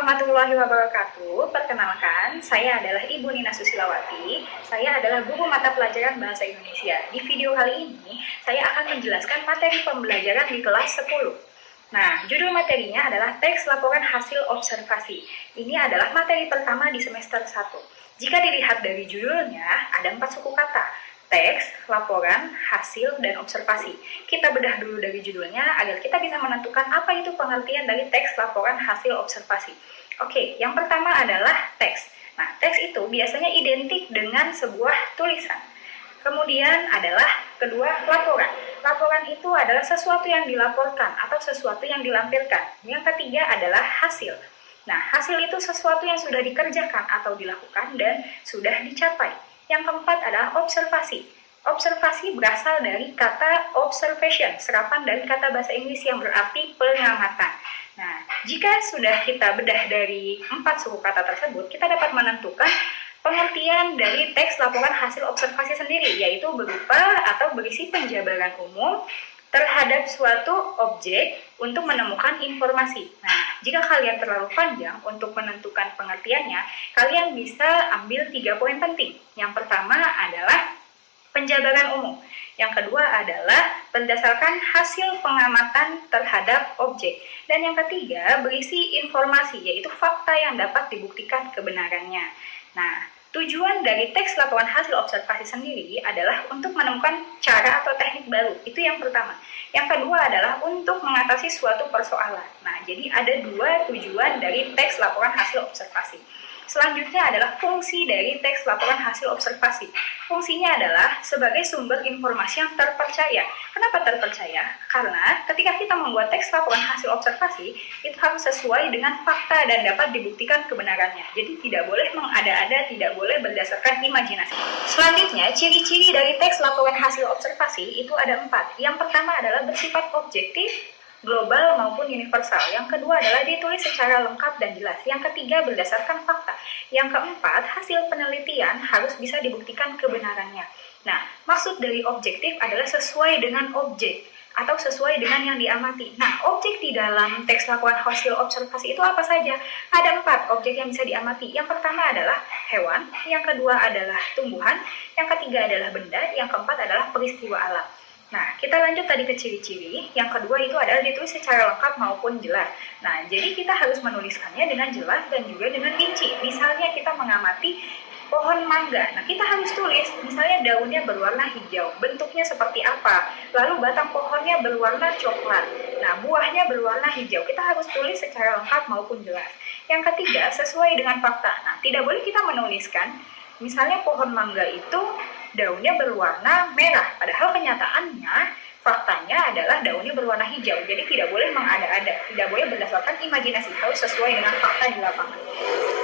warahmatullahi wabarakatuh. Perkenalkan, saya adalah Ibu Nina Susilawati. Saya adalah guru mata pelajaran Bahasa Indonesia. Di video kali ini, saya akan menjelaskan materi pembelajaran di kelas 10. Nah, judul materinya adalah teks laporan hasil observasi. Ini adalah materi pertama di semester 1. Jika dilihat dari judulnya, ada 4 suku kata. Teks, laporan, hasil, dan observasi. Kita bedah dulu dari judulnya agar kita bisa menentukan apa itu pengertian dari teks, laporan, hasil, observasi. Oke, yang pertama adalah teks. Nah, teks itu biasanya identik dengan sebuah tulisan. Kemudian adalah kedua, laporan. Laporan itu adalah sesuatu yang dilaporkan atau sesuatu yang dilampirkan. Yang ketiga adalah hasil. Nah, hasil itu sesuatu yang sudah dikerjakan atau dilakukan dan sudah dicapai. Yang keempat adalah observasi. Observasi berasal dari kata observation, serapan dari kata bahasa Inggris yang berarti pengamatan. Nah, jika sudah kita bedah dari 4 suku kata tersebut, kita dapat menentukan pengertian dari teks laporan hasil observasi sendiri, yaitu berupa atau berisi penjabaran umum terhadap suatu objek untuk menemukan informasi. Nah, jika kalian terlalu panjang untuk menentukan pengertiannya, kalian bisa ambil 3 poin penting. Yang pertama adalah penjabaran umum. Yang kedua adalah berdasarkan hasil pengamatan terhadap objek. Dan yang ketiga, berisi informasi, yaitu fakta yang dapat dibuktikan kebenarannya. Nah, tujuan dari teks laporan hasil observasi sendiri adalah untuk menemukan cara atau teknik baru. Itu yang pertama. Yang kedua adalah untuk mengatasi suatu persoalan. Nah, jadi ada 2 tujuan dari teks laporan hasil observasi. Selanjutnya adalah fungsi dari teks laporan hasil observasi. Fungsinya adalah sebagai sumber informasi yang terpercaya. Kenapa terpercaya? Karena ketika kita membuat teks laporan hasil observasi, itu harus sesuai dengan fakta dan dapat dibuktikan kebenarannya. Jadi tidak boleh mengada-ada, tidak boleh berdasarkan imajinasi. Selanjutnya, ciri-ciri dari teks laporan hasil observasi itu ada 4. Yang pertama adalah bersifat objektif, global maupun universal. Yang kedua adalah ditulis secara lengkap dan jelas. Yang ketiga berdasarkan fakta. Yang keempat, hasil penelitian harus bisa dibuktikan kebenarannya. Nah, maksud dari objektif adalah sesuai dengan objek atau sesuai dengan yang diamati. Nah, objek di dalam teks laporan hasil observasi itu apa saja? Ada 4 objek yang bisa diamati. Yang pertama adalah hewan, yang kedua adalah tumbuhan, yang ketiga adalah benda, yang keempat adalah peristiwa alam. Nah, kita lanjut tadi ke ciri-ciri. Yang kedua itu adalah ditulis secara lengkap maupun jelas. Nah, jadi kita harus menuliskannya dengan jelas dan juga dengan rinci. Misalnya kita mengamati pohon mangga. Nah, kita harus tulis, misalnya daunnya berwarna hijau, bentuknya seperti apa. Lalu batang pohonnya berwarna coklat. Nah, buahnya berwarna hijau. Kita harus tulis secara lengkap maupun jelas. Yang ketiga, sesuai dengan fakta. Nah, tidak boleh kita menuliskan, misalnya pohon mangga itu daunnya berwarna merah, padahal kenyataannya faktanya adalah daunnya berwarna hijau. Jadi tidak boleh mengada-ada, tidak boleh berdasarkan imajinasi, harus sesuai dengan fakta di lapangan.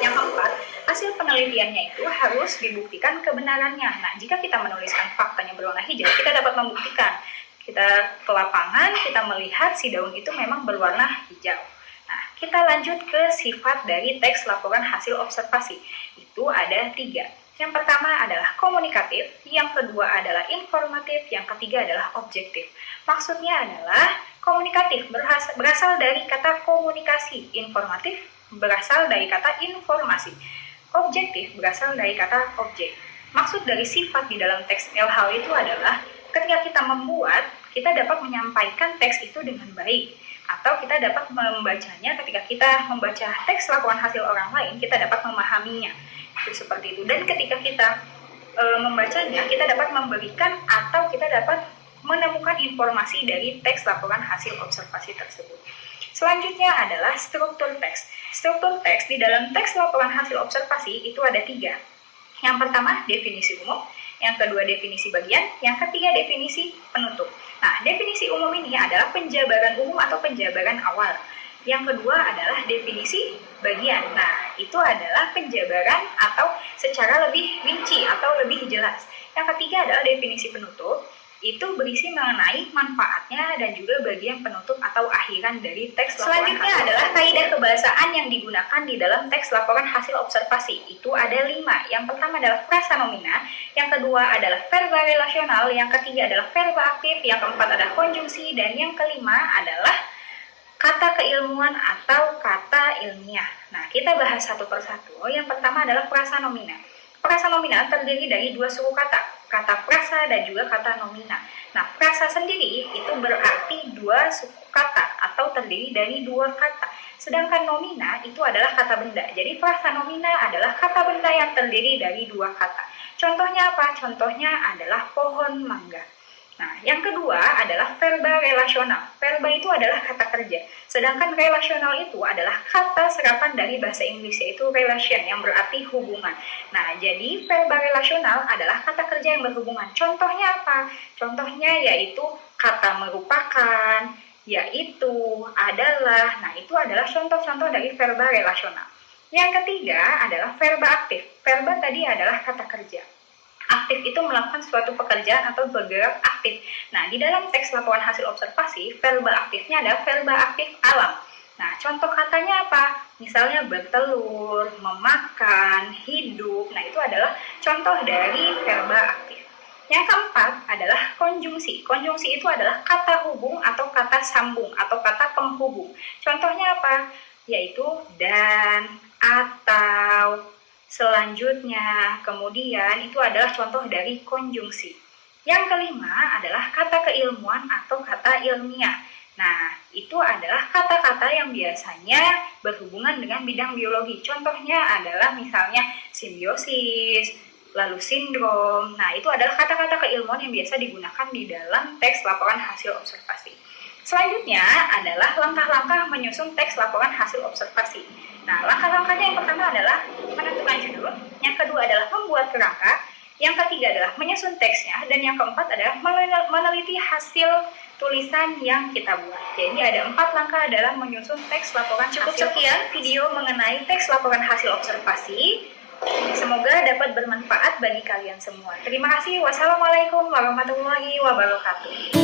Yang keempat, hasil penelitiannya itu harus dibuktikan kebenarannya. Nah, jika kita menuliskan faktanya berwarna hijau, kita dapat membuktikan. Kita ke lapangan, kita melihat si daun itu memang berwarna hijau. Nah, kita lanjut ke sifat dari teks laporan hasil observasi. Itu ada 3. Yang pertama adalah komunikatif, yang kedua adalah informatif, yang ketiga adalah objektif. Maksudnya adalah komunikatif berasal dari kata komunikasi, informatif berasal dari kata informasi, objektif berasal dari kata objek. Maksud dari sifat di dalam teks LH itu adalah ketika kita membuat, kita dapat menyampaikan teks itu dengan baik. Atau kita dapat membacanya ketika kita membaca teks laporan hasil orang lain, kita dapat memahaminya. Itu seperti itu. Dan ketika kita membacanya, kita dapat memberikan atau kita dapat menemukan informasi dari teks laporan hasil observasi tersebut. Selanjutnya adalah struktur teks. Struktur teks di dalam teks laporan hasil observasi itu ada 3. Yang pertama, definisi umum. Yang kedua, definisi bagian. Yang ketiga, definisi penutup. Nah, definisi umum ini adalah penjabaran umum atau penjabaran awal. Yang kedua adalah definisi bagian. Nah, itu adalah penjabaran atau secara lebih rinci atau lebih jelas. Yang ketiga adalah definisi penutup. Itu berisi mengenai manfaatnya dan juga bagian penutup atau akhiran dari teks laporan. Selanjutnya adalah kaidah kebahasaan yang digunakan di dalam teks laporan hasil observasi. Itu ada 5. Yang pertama adalah frasa nomina, yang kedua adalah verba relasional, yang ketiga adalah verba aktif, yang keempat adalah konjungsi, dan yang kelima adalah kata keilmuan atau kata ilmiah. Nah, kita bahas satu persatu. Yang pertama adalah prasa nomina. Prasa nomina terdiri dari dua suku kata prasa dan juga kata nomina. Nah, prasa sendiri itu berarti dua suku kata atau terdiri dari dua kata. Sedangkan nomina itu adalah kata benda. Jadi prasa nomina adalah kata benda yang terdiri dari dua kata. Contohnya apa? Contohnya adalah pohon mangga. Nah, yang kedua adalah verba relasional. Verba itu adalah kata kerja. Sedangkan relasional itu adalah kata serapan dari bahasa Inggris, yaitu relation, yang berarti hubungan. Nah, jadi verba relasional adalah kata kerja yang berhubungan. Contohnya apa? Contohnya yaitu kata merupakan, yaitu, adalah. Nah, itu adalah contoh-contoh dari verba relasional. Yang ketiga adalah verba aktif. Verba tadi adalah kata kerja. Aktif itu melakukan suatu pekerjaan atau bergerak aktif. Nah, di dalam teks laporan hasil observasi, verba aktifnya adalah verba aktif alam. Nah, contoh katanya apa? Misalnya bertelur, memakan, hidup. Nah, itu adalah contoh dari verba aktif. Yang keempat adalah konjungsi. Konjungsi itu adalah kata hubung atau kata sambung atau kata penghubung. Contohnya apa? Yaitu dan, atau, selanjutnya, kemudian itu adalah contoh dari konjungsi. Yang kelima adalah kata keilmuan atau kata ilmiah. Nah, itu adalah kata-kata yang biasanya berhubungan dengan bidang biologi. Contohnya adalah misalnya simbiosis, lalu sindrom. Nah, itu adalah kata-kata keilmuan yang biasa digunakan di dalam teks laporan hasil observasi. Selanjutnya adalah langkah-langkah menyusun teks laporan hasil observasi. Nah, langkah-langkahnya yang pertama adalah menentukan judul, yang kedua adalah membuat kerangka, yang ketiga adalah menyusun teksnya, dan yang keempat adalah meneliti hasil tulisan yang kita buat. Jadi ada 4 langkah dalam menyusun teks laporan hasil. Cukup sekian video mengenai teks laporan hasil observasi. Semoga dapat bermanfaat bagi kalian semua. Terima kasih. Wassalamualaikum warahmatullahi wabarakatuh.